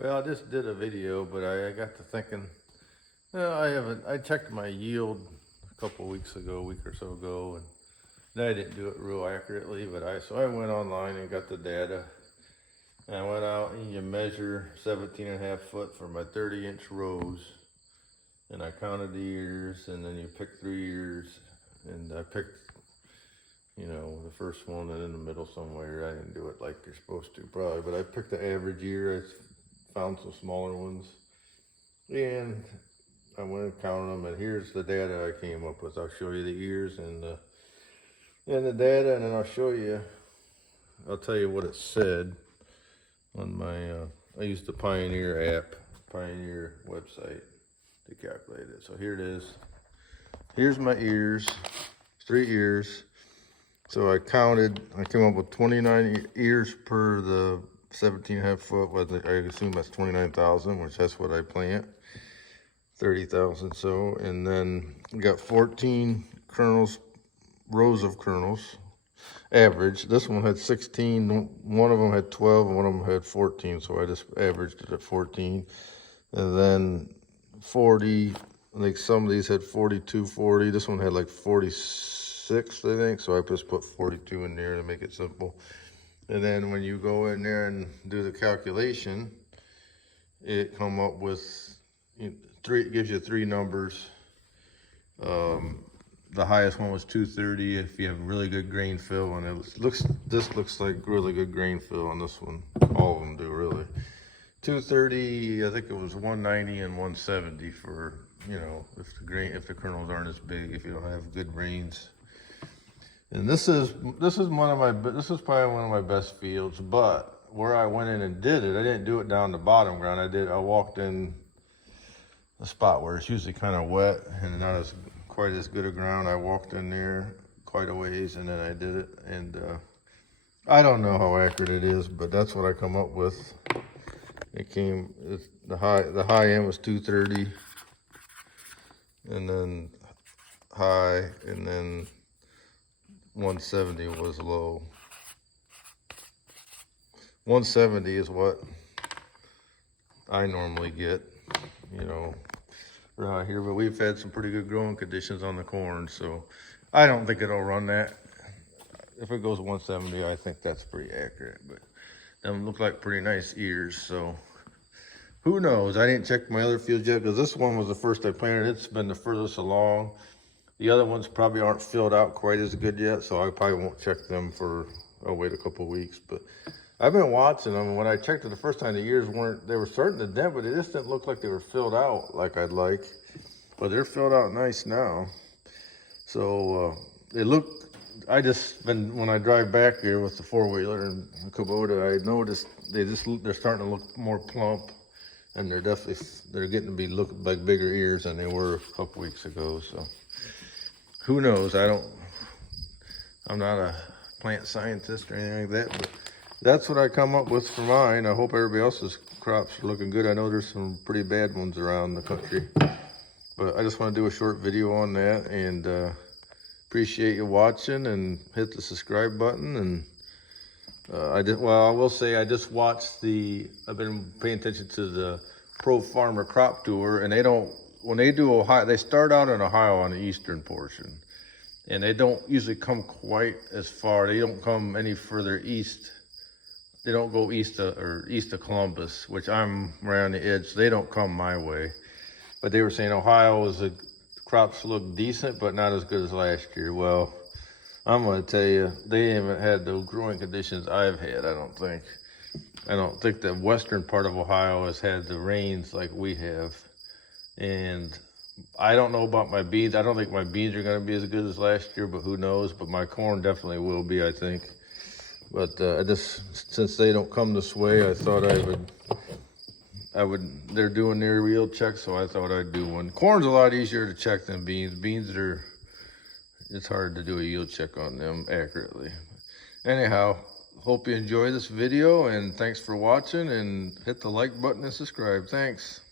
Well, I just did a video, but I got to thinking, I checked my yield a couple weeks ago, a week or so ago, and I didn't do it real accurately, so I went online and got the data. And I went out and you measure 17.5 foot for my 30-inch rows. And I counted the ears, and then you pick 3 ears. And I picked, the first one and in the middle somewhere. I didn't do it like you're supposed to probably, but I picked the average ear. I found some smaller ones. And I went and counted them, and here's the data I came up with. I'll show you the ears and the data, and then I'll tell you what it said on my, I used the Pioneer app, Pioneer website to calculate it. So here it is. Here's my ears, 3 ears. So I came up with 29 ears per the 17.5 foot. I assume that's 29,000, which that's what I plant. 30,000 so, and then we got 14 kernels, rows of kernels, average. This one had 16, one of them had 12, and one of them had 14, so I just averaged it at 14. And then 40, like some of these had 42, 40. This one had like 46, I think, so I just put 42 in there to make it simple. And then when you go in there and do the calculation, it come up with it gives you 3 numbers. The highest one was 230 if you have really good grain fill, and this looks like really good grain fill on this one. All of them do, really. 230, I think it was 190 and 170 for, if the kernels aren't as big, if you don't have good rains. And this is probably one of my best fields, but where I went in and did it, I didn't do it down the bottom ground. I walked in a spot where it's usually kind of wet and not quite as good a ground. I walked in there quite a ways, and then I did it. And I don't know how accurate it is, but that's what I come up with. The high end was 230, and then high, and then 170 was low. 170 is what I normally get, around here, but we've had some pretty good growing conditions on the corn, so I don't think it'll run that. If it goes 170, I think that's pretty accurate, but them look like pretty nice ears, so who knows? I didn't check my other fields yet, because this one was the first I planted. It's been the furthest along. The other ones probably aren't filled out quite as good yet, so I probably won't check them I'll wait a couple of weeks, but I've been watching them. When I checked it the first time, the ears they were starting to dent, but it just didn't look like they were filled out like I'd like. But they're filled out nice now. So when I drive back here with the 4-wheeler and the Kubota, I noticed they're starting to look more plump, and they're getting to look like bigger ears than they were a couple weeks ago. So who knows? I'm not a plant scientist or anything like that, but that's what I come up with for mine. I hope everybody else's crops are looking good. I know there's some pretty bad ones around the country, but I just want to do a short video on that, and appreciate you watching, and hit the subscribe button. And I will say I just watched I've been paying attention to the Pro Farmer Crop Tour, and when they do Ohio, they start out in Ohio on the eastern portion, and they don't usually come quite as far. They don't come any further east. They don't go east of Columbus, which I'm right on the edge, so they don't come my way. But they were saying the crops look decent, but not as good as last year. Well, I'm going to tell you, they haven't had the growing conditions I've had, I don't think. I don't think the western part of Ohio has had the rains like we have. And I don't know about my beans. I don't think my beans are going to be as good as last year, but who knows? But my corn definitely will be, I think. But since they don't come this way, I thought they're doing their yield check, so I thought I'd do one. Corn's a lot easier to check than beans. It's hard to do a yield check on them accurately. Anyhow, hope you enjoy this video, and thanks for watching, and hit the like button and subscribe. Thanks.